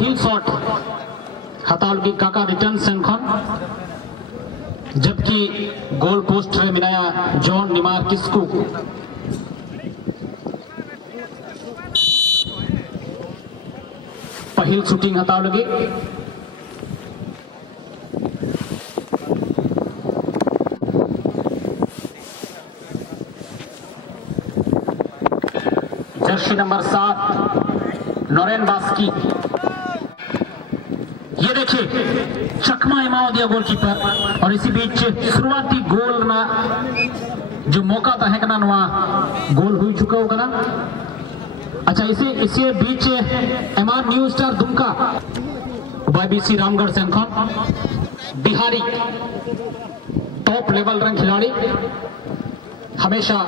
पहिल शॉट हताल की काका रिटर्न सेंखन जबकि गोल पोस्ट रे मिनाया जॉन निमार किस्कू पहिल शूटिंग हताल लगी जर्सी नंबर 7 नोरेन बास्की। ये देखिए चकमा इमाओ दिया गोलकीपर और इसी बीच शुरुआती गोल ना जो मौका था है ना गोल हो चुका होगा ना। अच्छा इसी बीच MR new star Dumka YBC Ramgarh सेंखन बिहारी टॉप लेवल रंग खिलाड़ी हमेशा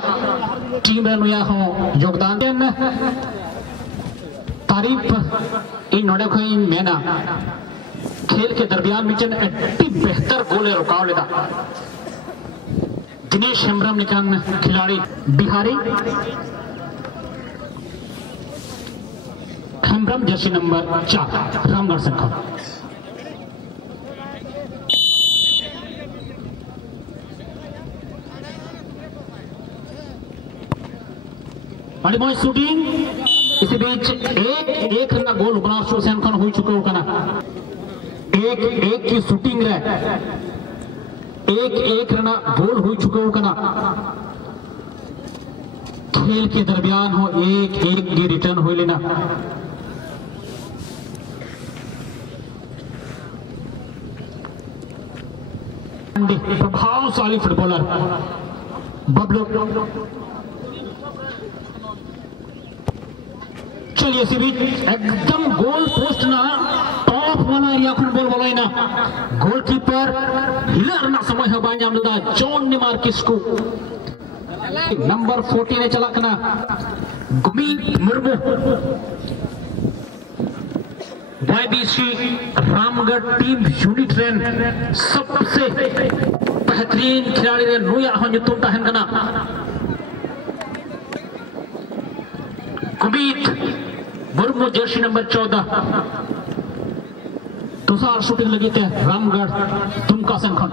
टीम रनुया हो योगदान तारीफ इन नोड़े को इन मेना खेल के दरमियान में एट्टी बेहतर गोल रुकाव लेदा दिनेश हेम्ब्रम निकान खिलाड़ी बिहारी हेम्ब्रम जर्सी नंबर 4 रामगढ़ संघ शूटिंग इसी बीच एक रन गोल उपनाव सेंखन हो चुका होगा ना एक की शूटिंग रहे एक रन गोल हो चुका होगा ना खेल के दरमियान हो एक की रिटर्न हो लेना प्रभावशाली फुटबॉलर बबलू चलिए इसी बीच एकदम गोल पोस्ट ना टॉप वाला एरिया फुटबॉल वाला ना गोलकीपर हिलर ना समय है बांजा मुदा जॉन निमार किस्कू नंबर 14 ने चला कना गुमी Murmu YBC Ramgarh team unit रेन सबसे बेहतरीन खिलाड़ी रे नुया हो नितुम ताहन कना गुमीत Murmu jersey number 14 Tushar shooting लगी थे रामगढ़ दुमका संखन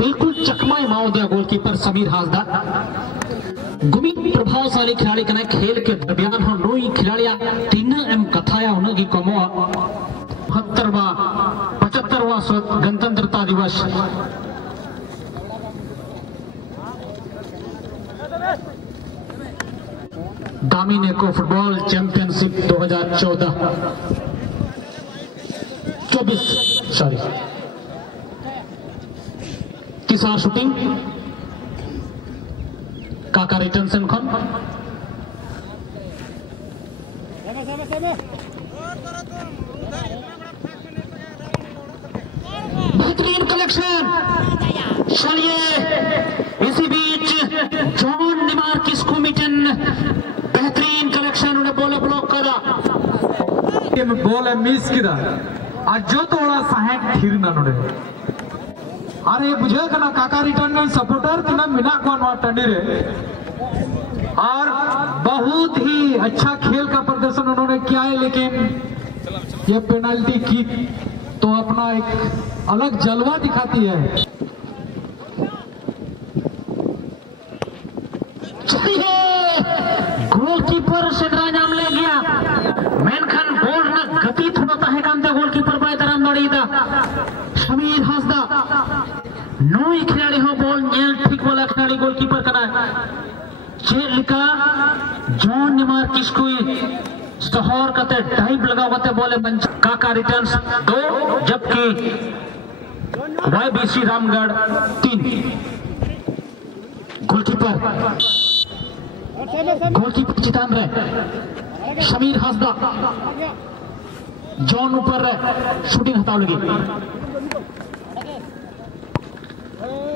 बिल्कुल चकमा माओ दिया गोलकीपर समीर हासदा गुमी प्रभावशाली खिलाड़ी कने खेल के दरमियान हो नोई खिलाड़िया तीन एम कथाया होने की कमो 75वां गणतंत्रता दिवस दामिनेको फुटबॉल चैंपियनशिप 2024 सॉरी तीसरा शूटिंग काका रिटर्न सेंखन बेहतरीन कलेक्शन चलिए इसी बीच जॉन निमार किस्कू मिटन बेहतरीन कलेक्शन उन्हें बोले ब्लॉक करा बोले मिस किदा आज जो थोड़ा साहेब ठीक ना नोड़े अरे बुझे कना काका रिटर्न सपोर्टर तना मिना कौन टंडी रे और बहुत ही अच्छा खेल का प्रदर्शन उन्होंने किया है लेकिन ये पेनल्टी किक तो अपना एक अलग जलवा दिखाती है। गोलकीपर से नाम ले गया मेनखन बोल ना गति थोड़ा है कांते गोलकीपर पर तरम दौड़ी था समीर हासदा नोई खिलाड़ी हो बॉल नेल ठीक वाला खिलाड़ी गोलकीपर कना जेल का जॉन निमार किस्कू सहर कते डाइव लगावते बोले मंच काका रिटर्न्स 2 जबकि वाईबीसी रामगढ़ 3 गोलकीपर चितान रहे समीर हासदा जॉन ऊपर रहे शूटिंग हटाओ लगी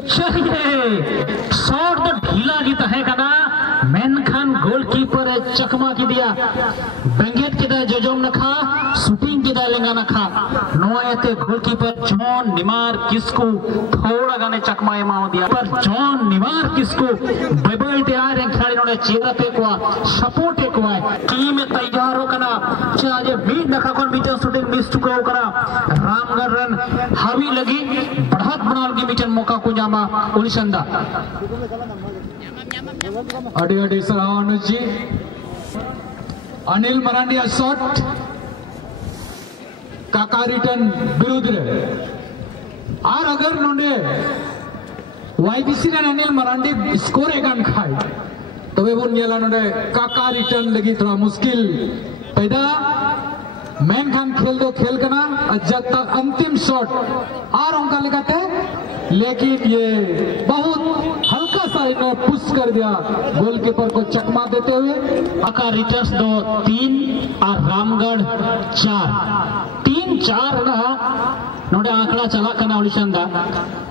चलिए शॉट तो ढीला गीता है कना मेनखान गोलकीपर चकमा की दिया बेंगेट की दा जोजोम नखा शूटिंग की दा लेंगा नखा नोएते गोलकीपर जॉन निमार किसको थोड़ा गाने चकमा एमाओ दिया पर जॉन निमार किसको बेबल ते आ रे खिलाड़ी नोडे चेहरा पे को सपोर्ट को टीम तैयार हो कना चाहे बीट नखा कोन मीटर शूटिंग मिस चुका हो कना रामगढ़ रन हावी लगी बढ़त बनाल की मीटर मौका को जामा उलिशंदा अडी अडी सराव अनुज जी अनिल मरांडी शॉट काका रिटर्न विरुद्ध रे और अगर नोंडे वाईबीसी रे अनिल मरांडी स्कोर एकान खाए तबे वो नियला नोंडे काका रिटर्न लगी थोड़ा मुश्किल पैदा मैन खान खेल दो खेल करना जब तक अंतिम शॉट और उनका लगाते लेकिन ये बहुत हल्का सा इन्होंने पुश कर दिया गोलकीपर को चकमा देते हुए अका रिटर्स 2-3 और रामगढ़ 4 ना नोडे आंकड़ा चला कना उलिशंदा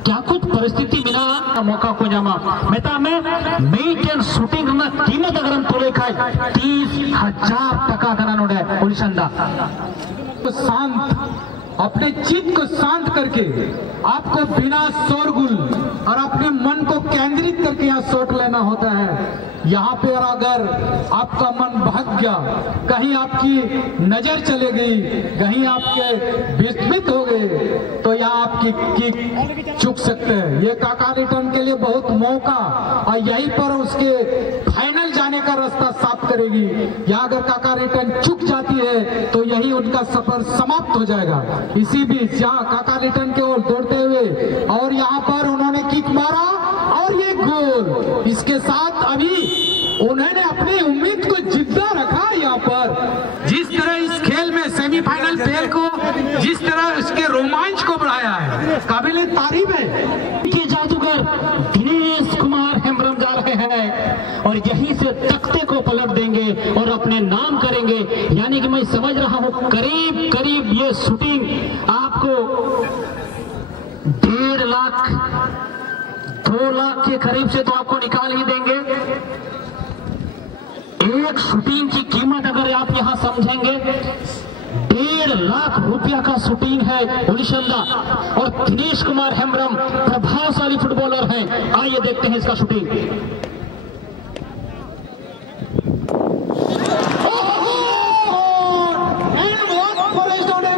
क्या कुछ परिस्थिति बिना मौका को जामा मेता में मीट एंड शूटिंग ना कीमत अगर हम तोले खाए 30,000 टका कना नोडे उलिशंदा तो शांत अपने चित्त को शांत करके आपको बिना शोरगुल और अपने मन को केंद्रित करके यहाँ शॉट लेना होता है। यहाँ पे अगर आपका मन भाग गया कहीं आपकी नजर चले गई कहीं आपके विस्मित हो गए तो यहाँ आपकी किक चुक सकते हैं। ये काका रिटर्न के लिए बहुत मौका और यहीं पर उसके फाइनल जाने का रास्ता साफ करेगी। यहाँ अगर काका रिटर्न चुक जाती है तो यही उनका सफर समाप्त हो जाएगा। इसी बीच यहाँ काका रिटर्न की ओर दौड़ते हुए और यहाँ पर उन्होंने किक मारा और ये गोल। इसके साथ अभी उन्होंने अपनी उम्मीद को जिंदा रखा। यहाँ पर जिस तरह इस खेल में सेमीफाइनल खेल को जिस तरह इसके रोमांच को बढ़ाया है काबिले तारीफ है। के जादूगर दिनेश कुमार हेम्ब्रम जा रहे हैं और यहीं से तख्ते को पलट देंगे और अपने नाम करेंगे। यानी कि मैं समझ रहा हूं करीब करीब ये शूटिंग आपको 1.5 लाख 2 लाख के करीब से तो आपको निकाल ही देंगे। एक शूटिंग की कीमत अगर आप यहां समझेंगे 1.5 लाख रुपया का शूटिंग है उलिशंदा और दिनेश कुमार हेम्ब्रम प्रभावशाली फुटबॉलर हैं। आइए देखते हैं इसका शूटिंग।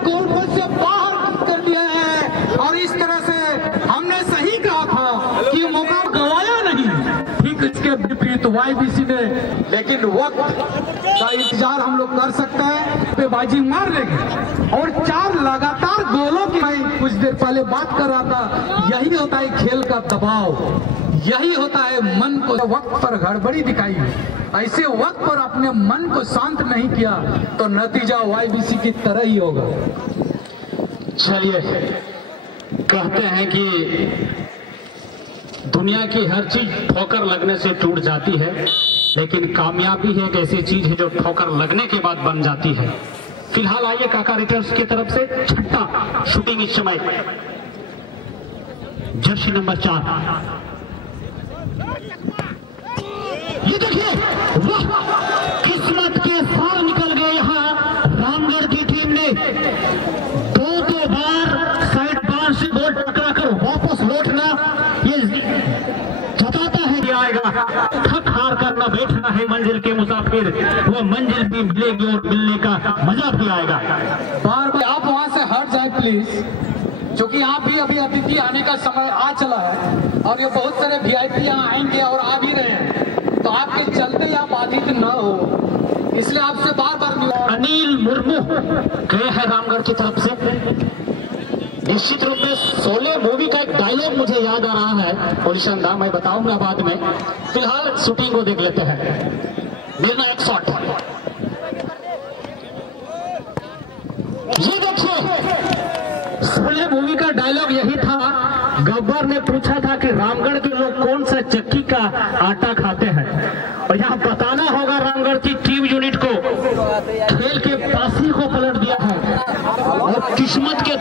गोल पोस्ट से बाहर कर दिया है और इस तरह से हमने सही कहा था कि मौका गवाया नहीं। ठीक इसके विपरीत वाईबीसी ने लेकिन वक्त का इंतजार हम लोग कर सकते हैं पे बाजी मार लेंगे और 4 लगातार गोलों की मैं कुछ देर पहले बात कर रहा था। यही होता है खेल का दबाव, यही होता है मन को वक्त पर गड़बड़ी दिखाई। ऐसे वक्त पर अपने मन को शांत नहीं किया तो नतीजा वाईबीसी की तरह ही होगा। चलिए कहते हैं कि दुनिया की हर चीज ठोकर लगने से टूट जाती है लेकिन कामयाबी है एक ऐसी चीज है जो ठोकर लगने के बाद बन जाती है। फिलहाल आइए काका रिटर्न्स की तरफ से छठा शूटिंग इस समय जर्सी नंबर 4। ये देखिए वाह किस्मत के साथ निकल गए यहाँ रामगढ़ की टीम ने 2 बार साइड बार से बॉल टकरा कर वापस लौटना ये जताता है कि आएगा थक हार कर न बैठना है मंजिल के मुसाफिर वो मंजिल भी मिलेगी और मिलने का मजा भी आएगा। बार बार आप वहां से हट जाए प्लीज क्योंकि आप भी अभी अतिथि आने का समय आ चला है और ये बहुत सारे वीआईपी यहाँ आएंगे और आ भी रहे हैं तो आपके चलते आप बाधित न हो इसलिए आपसे बार बार अनिल मुर्मू गए हैं रामगढ़ की तरफ से। निश्चित रूप में शोले मूवी का एक डायलॉग मुझे याद आ रहा है उलिशंदा मैं बताऊंगा बाद में। फिलहाल शूटिंग को देख लेते हैं। निर्णायक शॉट ये देखिए शोले मूवी का डायलॉग यही था। गब्बर ने पूछा था कि रामगढ़ के लोग कौन सा चक्की का आटा खाते हैं और यहाँ बताना होगा रामगढ़ की टीम यूनिट को खेल के पासी को पलट दिया है और किस्मत के